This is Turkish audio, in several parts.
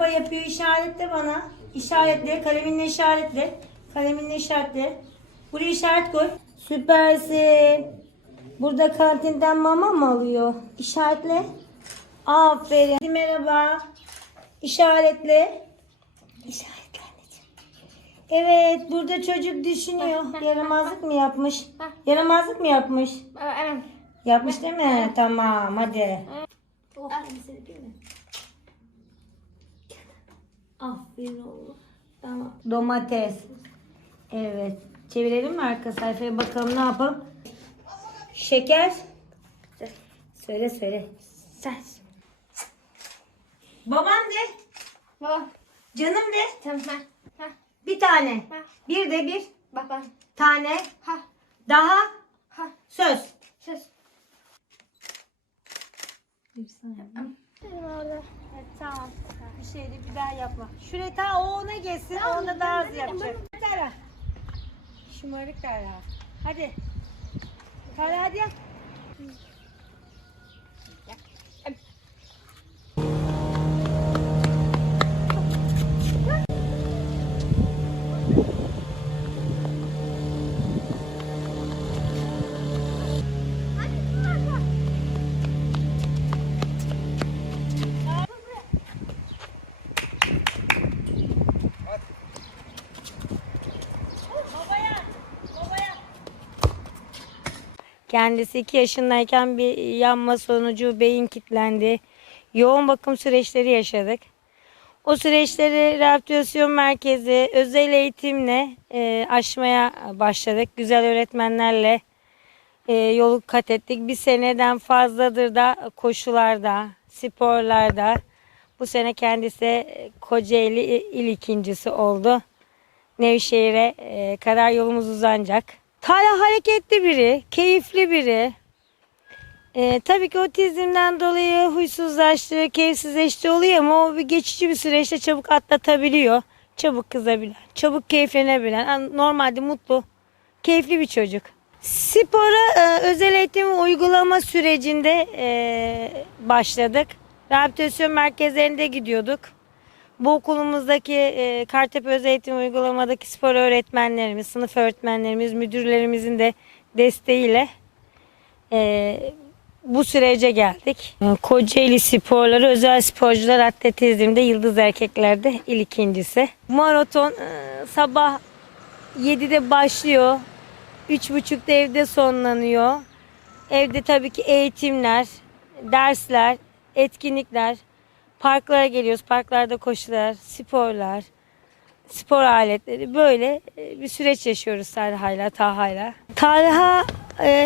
araba yapıyor işaretle bana. İşaretle kaleminle işaretle. Kaleminle işaretle. Buraya işaret koy. Süpersin. Burada kantinden mama mı alıyor? İşaretle. Aferin. Hadi Merhaba. İşaretle. İşaretle anneciğim. Evet burada çocuk düşünüyor. Yaramazlık mı yapmış? Yaramazlık mı yapmış? Evet. Yapmış değil mi? Tamam hadi. Aferin oğlum. Tamam. Domates. Evet. Çevirelim mi arka sayfaya bakalım ne yapalım. Şeker. Söyle söyle. Sen. Babam de. Baba. Canım de. Tamam. Ha. Bir tane. Ha. Bir de bir Baba. tane. Ha. Daha. Ha. Söz. Söz. Benim orada. Şeydi bir daha yapma. Şuraya ta o ona geçsin. Onda daha az yapacak. Tara. Şımarık Tara. Hadi. Tara hadi yap. Kendisi 2 yaşındayken bir yanma sonucu beyin kilitlendi. Yoğun bakım süreçleri yaşadık. O süreçleri rehabilitasyon merkezi özel eğitimle e, aşmaya başladık. Güzel öğretmenlerle e, yolu kat ettik. Bir seneden fazladır da koşularda, sporlarda. Bu sene kendisi Kocaeli il ikincisi oldu. Nevşehir'e e, kadar yolumuz uzanacak. Tala hareketli biri, keyifli biri. E, tabii ki otizmden dolayı huysuzlaştı, keyifsizleşti oluyor ama o bir geçici bir süreçte çabuk atlatabiliyor. Çabuk kızabilen, çabuk keyiflenebilen, normalde mutlu, keyifli bir çocuk. Spora e, özel eğitim uygulama sürecinde e, başladık. Rehabilitasyon merkezlerinde gidiyorduk. Bu okulumuzdaki e, Kartepe Özel Eğitim Uygulamadaki spor öğretmenlerimiz, sınıf öğretmenlerimiz, müdürlerimizin de desteğiyle e, bu sürece geldik. E, Kocaeli sporları özel sporcular atletizmde yıldız erkeklerde il ikincisi. Maraton e, sabah 7'de başlıyor. 3.30'da evde sonlanıyor. Evde tabii ki eğitimler, dersler, etkinlikler, parklara geliyoruz. Parklarda koşular, sporlar, spor aletleri böyle e, bir süreç yaşıyoruz Talha'yla, Taha'yla. Talha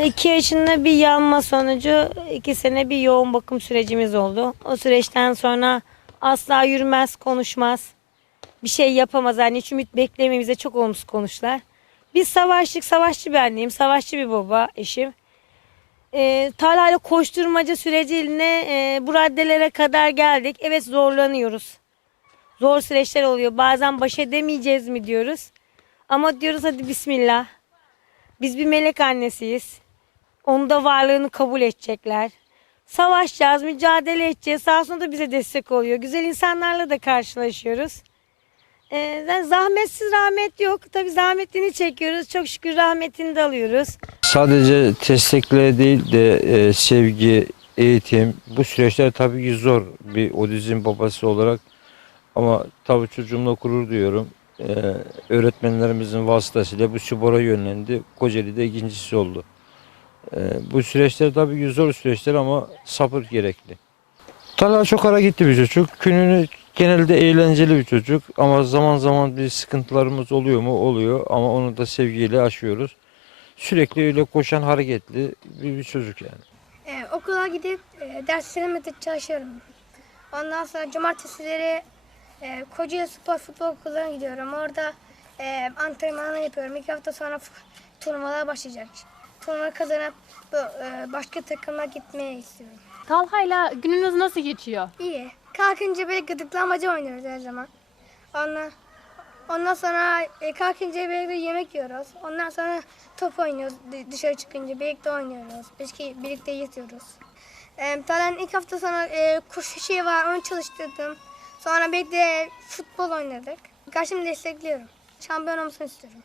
2 yaşında bir yanma sonucu 2 sene bir yoğun bakım sürecimiz oldu. O süreçten sonra asla yürümez, konuşmaz. Bir şey yapamaz. Yani hiç ümit beklememize çok olumsuz konuşlar. Biz savaştık, savaşçı bir anneyim, savaşçı bir baba, eşim. E, Talha ile koşturmaca sürecine e, bu raddelere kadar geldik. Evet zorlanıyoruz. Zor süreçler oluyor. Bazen baş edemeyeceğiz mi diyoruz. Ama diyoruz hadi bismillah. Biz bir melek annesiyiz. Onun da varlığını kabul edecekler. Savaşacağız, mücadele edeceğiz. Sağ da bize destek oluyor. Güzel insanlarla da karşılaşıyoruz. Ee, zahmetsiz rahmet yok. Tabii zahmetini çekiyoruz. Çok şükür rahmetini de alıyoruz. Sadece destekle değil de e, sevgi, eğitim bu süreçler tabii ki zor bir otizm babası olarak ama tabii çocuğumla gurur duyuyorum. E, öğretmenlerimizin vasıtasıyla bu spora yönlendi. Kocaeli'de ikincisi oldu. E, bu süreçler tabii ki zor süreçler ama sabır gerekli. Talha çok hareketli bir çocuk. Gününü genelde eğlenceli bir çocuk ama zaman zaman bir sıkıntılarımız oluyor mu? Oluyor ama onu da sevgiyle aşıyoruz. Sürekli öyle koşan hareketli bir, bir çocuk yani. Ee, okula gidip e, derslerime de çalışıyorum. Ondan sonra cumartesileri e, Kocaeli Spor Futbol Okulu'na gidiyorum. Orada e, antrenmanlar yapıyorum. İki hafta sonra turnuvalar başlayacak. Turnuva kazanıp bu, e, başka takıma gitmeye istiyorum. Talha'yla gününüz nasıl geçiyor? İyi. Kalkınca böyle gıdıklamacı oynuyoruz her zaman. Ondan, ondan sonra e, kalkınca birlikte yemek yiyoruz. Ondan sonra top oynuyoruz. Dışarı çıkınca birlikte oynuyoruz. Birlikte, birlikte yatıyoruz. E, Talan ilk hafta sonra e, koşu şeyi var onu çalıştırdım. Sonra birlikte futbol oynadık. Karşımı destekliyorum. Şampiyon olmasını istiyorum.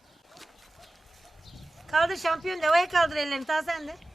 Kaldır şampiyon de. Havaya kaldır ellerini. Ta sen de.